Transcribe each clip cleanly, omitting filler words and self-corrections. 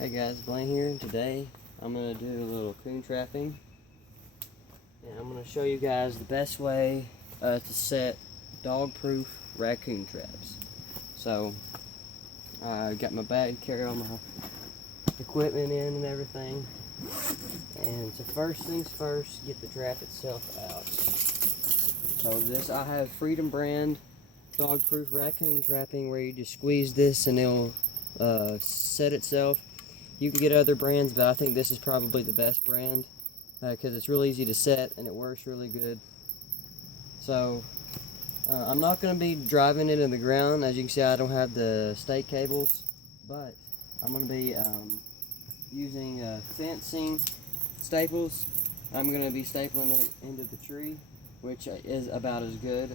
Hey guys, Blaine here. Today I'm going to do a little coon trapping, and I'm going to show you guys the best way to set dog-proof raccoon traps. So I got my bag, carry all my equipment in and everything, and so first things first, get the trap itself out. So this, I have Freedom Brand dog-proof raccoon trapping, where you just squeeze this and it'll set itself. You can get other brands, but I think this is probably the best brand because it's real easy to set and it works really good. So I'm not going to be driving it in the ground. As you can see, I don't have the stake cables, but I'm going to be using fencing staples. I'm going to be stapling it into the tree, which is about as good.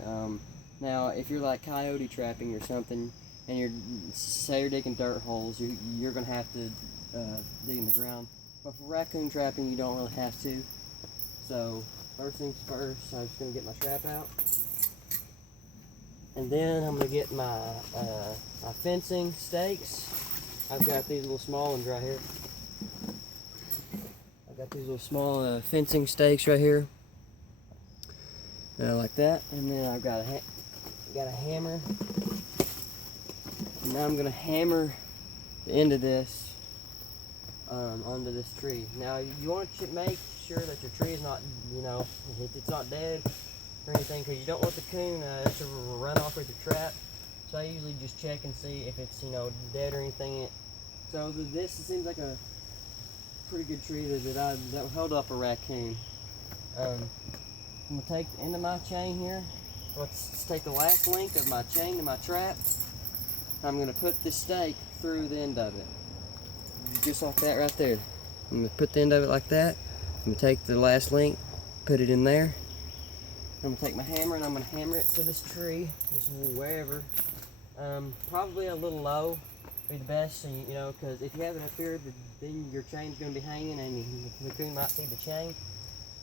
Now, if you're like coyote trapping or something, and say you're digging dirt holes, you're going to have to dig in the ground. But for raccoon trapping, you don't really have to. So first things first, I'm just going to get my trap out, and then I'm going to get my my fencing stakes. I've got these little small ones right here. I've got these little small fencing stakes right here, like that. And then I've got a hammer. And now I'm going to hammer the end of this onto this tree. Now you want to make sure that your tree is not, it's not dead or anything, because you don't want the coon to run off with your trap. So I usually just check and see if it's dead or anything. So this seems like a pretty good tree that held up a raccoon. I'm gonna take the end of my chain here. Let's take the last link of my chain to my trap. I'm gonna put this stake through the end of it. Just like that right there. I'm going to put the end of it like that. I'm going to take the last link, put it in there. I'm going to take my hammer and I'm going to hammer it to this tree, just wherever. Probably a little low would be the best, so because if you have it up here, then your chain's going to be hanging and the coon might see the chain.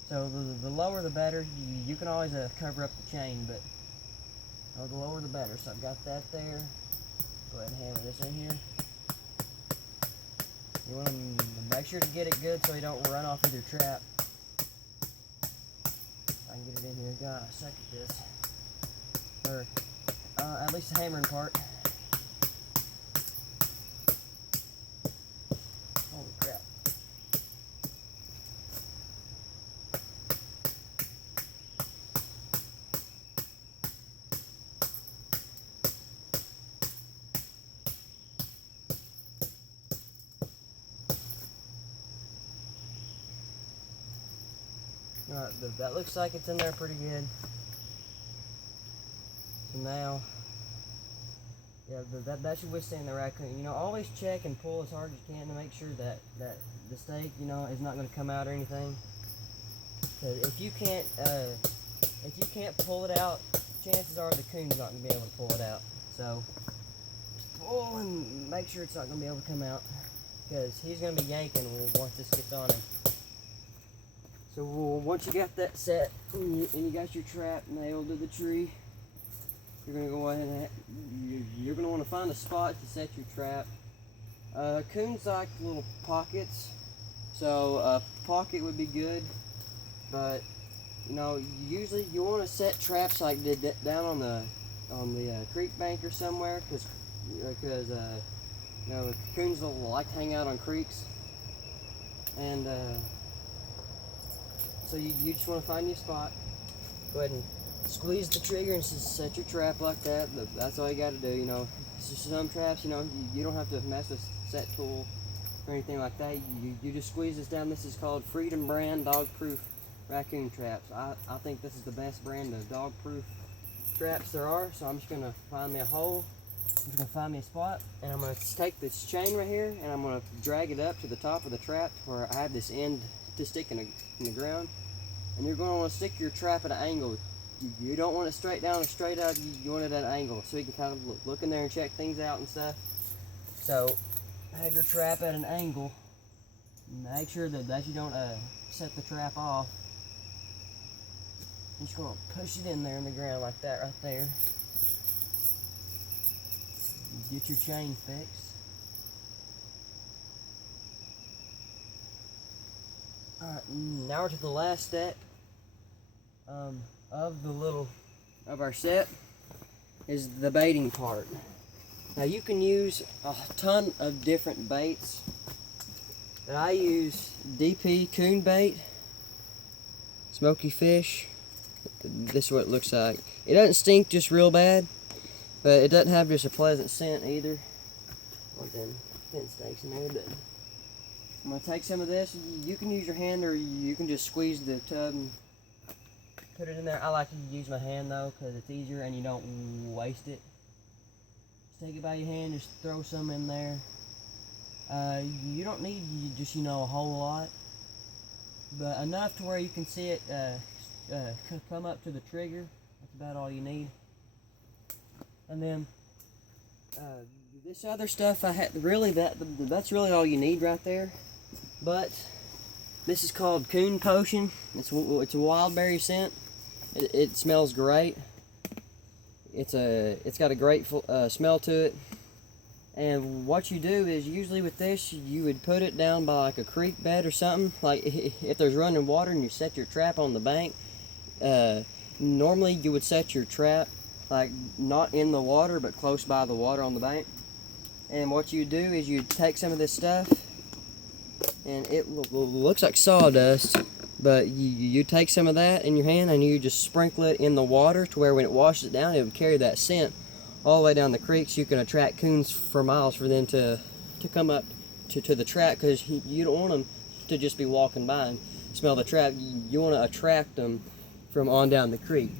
So the lower the better. You can always cover up the chain, but the lower the better. So I've got that there. Go ahead and hammer this in here. You want to make sure to get it good so you don't run off with your trap. I can get it in here. Gotta suck at this. Or at least the hammering part. Holy crap. That looks like it's in there pretty good. So now, yeah, that should withstand the raccoon. Always check and pull as hard as you can to make sure that the stake, is not going to come out or anything. If you can't pull it out, chances are the coon's not going to be able to pull it out. So pull and make sure it's not going to be able to come out, because he's going to be yanking once this gets on him. So once you got that set and you got your trap nailed to the tree, you're going to go ahead and you're going to want to find a spot to set your trap. Coons like little pockets, so a pocket would be good, but usually you want to set traps like down on the creek bank or somewhere, because coons don't like to hang out on creeks, and so you just want to find your spot. Go ahead and squeeze the trigger and just set your trap like that. That's all you got to do. Some traps, you don't have to mess with set tool or anything like that. You just squeeze this down. This is called Freedom Brand dog-proof raccoon traps. I think this is the best brand of dog-proof traps there are. So I'm just going to find me a hole. I'm just going to find me a spot, and I'm going to take this chain right here and I'm going to drag it up to the top of the trap where I have this end to stick in the ground. And you're going to want to stick your trap at an angle. You don't want it straight down or straight up. You want it at an angle so you can kind of look in there and check things out and stuff. So have your trap at an angle. Make sure that you don't set the trap off. I'm just going to push it in there in the ground like that right there. Get your chain fixed. Alright, now we're to the last step of our set, is the baiting part. Now you can use a ton of different baits, but I use DP coon bait, smoky fish. This is what it looks like. It doesn't stink just real bad, but it doesn't have just a pleasant scent either. Well, then, fin steaks in there, but I'm gonna take some of this. You can use your hand, or you can just squeeze the tub and put it in there. I like to use my hand though, because it's easier and you don't waste it. Just take it by your hand, just throw some in there. You don't need just, a whole lot, but enough to where you can see it come up to the trigger. That's about all you need. And then this other stuff that's really all you need right there. But this is called coon potion. It's a wild berry scent. It smells great. It's got a great smell to it. And what you do is, usually with this, you would put it down by like a creek bed or something. Like if there's running water and you set your trap on the bank, normally you would set your trap like not in the water but close by the water on the bank. And what you do is you take some of this stuff, and it looks like sawdust, but you take some of that in your hand and you just sprinkle it in the water to where when it washes it down, it would carry that scent all the way down the creek, so you can attract coons for miles for them to come up to the trap, because you don't want them to just be walking by and smell the trap. You want to attract them from on down the creek.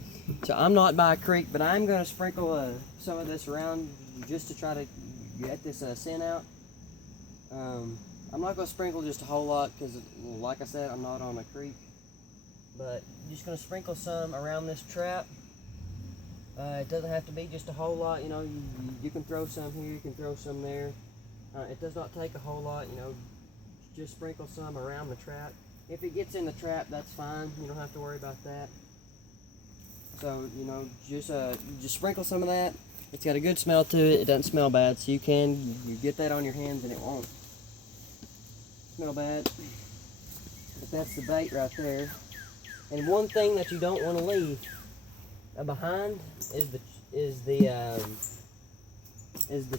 So I'm not by a creek, but I'm going to sprinkle some of this around just to try to get this scent out. I'm not going to sprinkle just a whole lot, because like I said, I'm not on a creek, but I'm just going to sprinkle some around this trap. It doesn't have to be just a whole lot, you can throw some here, you can throw some there. It does not take a whole lot, just sprinkle some around the trap. If it gets in the trap, that's fine, you don't have to worry about that. So, just sprinkle some of that. It's got a good smell to it, it doesn't smell bad, so you get that on your hands and it won't smell bad. But that's the bait right there. And one thing that you don't want to leave behind is the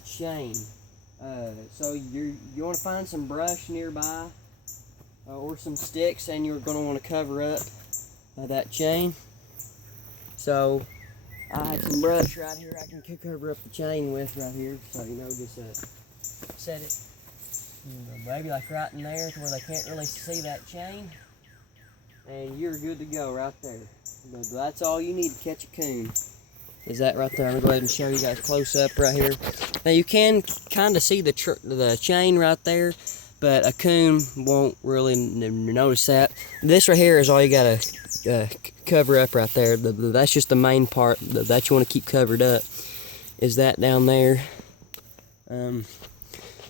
chain. So you want to find some brush nearby or some sticks, and you're going to want to cover up that chain. So I have some brush right here I can cover up the chain with right here. So just set it maybe like right in there to where they can't really see that chain, and you're good to go right there. But that's all you need to catch a coon, is that right there. I'm going to go ahead and show you guys close up right here. Now you can kind of see the chain right there, but a coon won't really notice that. This right here is all you got to cover up right there. That's just the main part that you want to keep covered up, is that down there.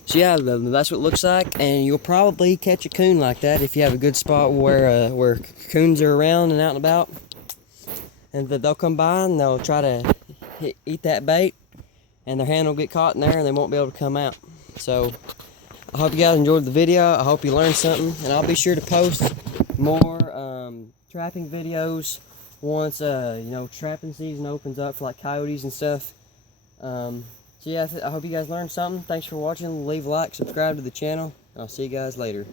So yeah, that's what it looks like, and you'll probably catch a coon like that if you have a good spot where coons are around and out and about. And they'll come by and they'll try to eat that bait, and their hand will get caught in there and they won't be able to come out. So I hope you guys enjoyed the video. I hope you learned something, and I'll be sure to post more trapping videos once trapping season opens up for like coyotes and stuff. So yeah, I hope you guys learned something. Thanks for watching. Leave a like, subscribe to the channel. I'll see you guys later.